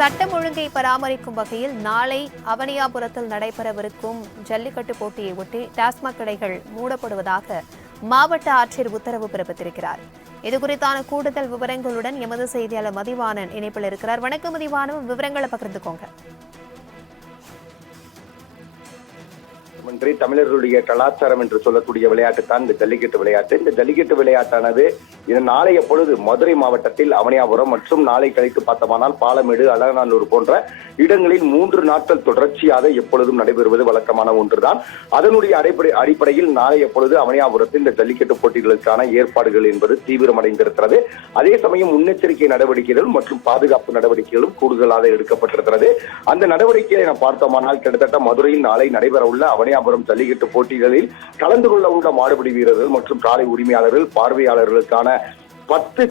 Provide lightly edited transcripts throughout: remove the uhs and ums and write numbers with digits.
சட்டம் ஒழுங்கை பராமரிக்கும் வகையில் நாளை அவனியாபுரத்தில் நடைபெறவிருக்கும் ஜல்லிக்கட்டு போட்டியை ஒட்டி டாஸ்மாக் கடைகள் மூடப்படுவதாக மாவட்ட ஆட்சியர் உத்தரவு பிறப்பித்திருக்கிறார். இதுகுறித்தான கூடுதல் விவரங்களுடன் எமது செய்தியாளர் மதிவாணன் இணைப்பில் இருக்கிறார். வணக்கம் மதிவாணன், விவரங்களை பகிர்ந்துக்கோங்க. தமிழர்களுடைய கலாச்சாரம் என்று சொல்லக்கூடிய விளையாட்டு தான் இந்த ஜல்லிக்கட்டு விளையாட்டு. இந்த ஜல்லிக்கட்டு விளையாட்டானது நாளைய பொழுது மதுரை மாவட்டத்தில் அவனியாபுரம் மற்றும் நாளை கழித்து பார்த்தோமானால் பாலமேடு, அலங்காநல்லூர் போன்ற இடங்களில் 3 நாட்கள் தொடர்ச்சியாக எப்பொழுதும் நடைபெறுவது வழக்கமான ஒன்றுதான். அதனுடைய அடிப்படையில் நாளைய பொழுது அவனியாபுரத்தில் இந்த ஜல்லிக்கட்டு போட்டிகளுக்கான ஏற்பாடுகள் என்பது தீவிரமடைந்திருக்கிறது. அதே சமயம் முன்னெச்சரிக்கை நடவடிக்கைகள் மற்றும் பாதுகாப்பு நடவடிக்கைகளும் கூடுதலாக எடுக்கப்பட்டிருக்கிறது. அந்த நடவடிக்கையை நாம் பார்த்தோமானால் கிட்டத்தட்ட மதுரையில் நாளை நடைபெற உள்ள அவனியாபுரம் ஜல்லிக்கட்டு போட்டிகளில் கலந்து கொள்ள உள்ள மாடுபிடி வீரர்கள் மற்றும் காளை உரிமையாளர்கள், பார்வையாளர்களுக்கான 10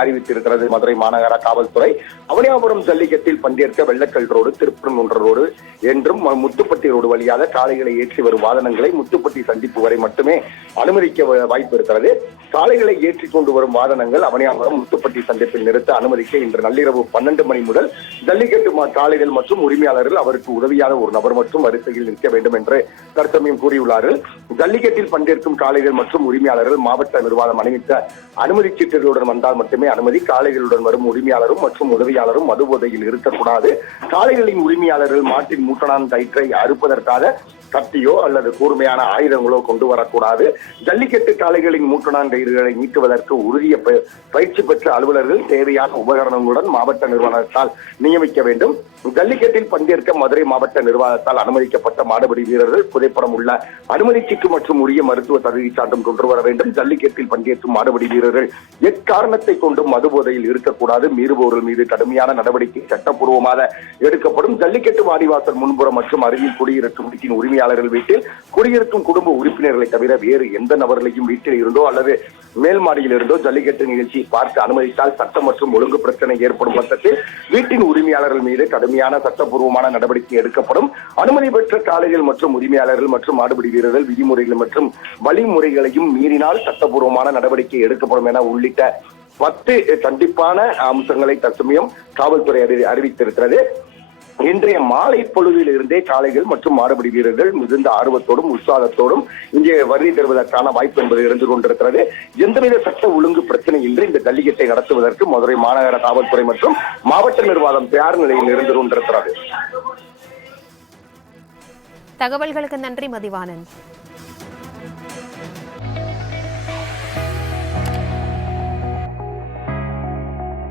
அறிவித்திருக்கிறது மதுரை மாநகர காவல்துறை. அவனியாபுரம் ஜல்லிக்கட்டில் பங்கேற்க வெள்ளக்கல் ரோடு, திருப்பரங்குன்ற ரோடு என்றும் முத்துப்பட்டி ரோடு வழியாக காளைகளை ஏற்றி வரும் வாகனங்களை முத்துப்பட்டி சந்திப்பு வரை மட்டுமே அனுமதிக்க வாய்ப்பு இருக்கிறது. காளைகளை ஏற்றி கொண்டு வரும் வாகனங்கள் அவனியாபுரம் முத்துப்பட்டி சந்திப்பில் நிறுத்த அனுமதிக்க இன்று நள்ளிரவு 12 மணி முதல் ஜல்லிக்கட்டு காளைகள் மற்றும் உரிமையாளர்கள் அவருக்கு உதவியாக ஒரு நபர் மற்றும் வரிசையில் நிற்க வேண்டும் என்று தற்சமயம் கூறியுள்ளார்கள். ஜல்லிக்கட்டில் பங்கேற்கும் காளைகள் மற்றும் உரிமையாளர்கள் மாவட்ட நிர்வாகம் அணிவித்த அனுமதி சீட்டுகளுடன் வந்தால் மட்டுமே அனுமதி. காளைகளுடன் வரும் உரிமையாளரும் மற்றும் உதவியாளரும் மது போதையில் இருக்கக்கூடாது. காளைகளின் உரிமையாளர்கள் மாட்டின் மூட்டனான் கயிற்றை அறுப்பதற்காக கத்தியோ அல்லது கூர்மையான ஆயுதங்களோ கொண்டு வரக்கூடாது. ஜல்லிக்கட்டு காளைகளின் மூட்டனான் கயிறுகளை நீக்குவதற்கு உறுதிய பயிற்சி பெற்ற அலுவலர்கள் தேவையான உபகரணங்களுடன் மாவட்ட நிர்வாகத்தால் நியமிக்க வேண்டும். ஜல்லிக்கட்டில் பங்கேற்க மதுரை மாவட்ட நிர்வாகத்தால் அனுமதிக்கப்பட்ட மாடுபிடி வீரர்கள் புதைப்படம் உள்ள அனுமதி சீட்டு மற்றும் உரிய மருத்துவ தகுதி சான்றும் கொண்டு வர வேண்டும். ஜல்லிக்கட்டில் பங்கேற்கும் மாடுபிடி வீரர்கள் எக்காரணத்தை கொண்டும் மது போதையில் இருக்கக்கூடாது. மீறுபவர்கள் மீது கடுமையான நடவடிக்கை சட்டப்பூர்வமாக எடுக்கப்படும். ஜல்லிக்கட்டு வாடிவாசல் முன்புறம் மற்றும் அருகில் குடியிருக்கும் வீட்டின் உரிமையாளர்கள் வீட்டில் குடியிருக்கும் குடும்ப உறுப்பினர்களை தவிர வேறு எந்த நபர்களையும் வீட்டில் இருந்தோ அல்லது மேல் மாடியில் இருந்தோ ஜல்லிக்கட்டு நிகழ்ச்சியை பார்க்க அனுமதித்தால் சட்டம் மற்றும் ஒழுங்கு பிரச்சனை ஏற்படும் பட்சத்தில் வீட்டின் உரிமையாளர்கள் மீது கடுமையான சட்டப்பூர்வமான நடவடிக்கை எடுக்கப்படும். அனுமதி பெற்ற காளைகள் மற்றும் உரிமையாளர்கள் மற்றும் மாடுபிடி வீரர்கள் விதிமுறைகள் மற்றும் வழிமுறைகளையும் மீறினால் சட்டப்பூர்வமான நடவடிக்கை எடுக்கப்படும் என உள்ளிட்ட 10 கண்டிப்பான அம்சங்களை தற்சமயம் காவல்துறை அறிவித்திருக்கிறது. இன்றைய மாலை பொழுதில் இருந்தே காளைகள் மற்றும் மாடுபிடி வீரர்கள் மிகுந்த ஆர்வத்தோடும் உற்சாகத்தோடும் இங்கே வருகை தருவதற்கான வாய்ப்பு என்பது இருந்து கொண்டிருக்கிறது. எந்தவித சட்ட ஒழுங்கு பிரச்சனை இன்றி இந்த ஜல்லிக்கட்டை நடத்துவதற்கு மதுரை மாநகர காவல்துறை மற்றும் மாவட்ட நிர்வாகம் தயார் நிலையில் இருந்து கொண்டிருக்கிறது. தகவல்களுக்கு நன்றி மதிவாணன்.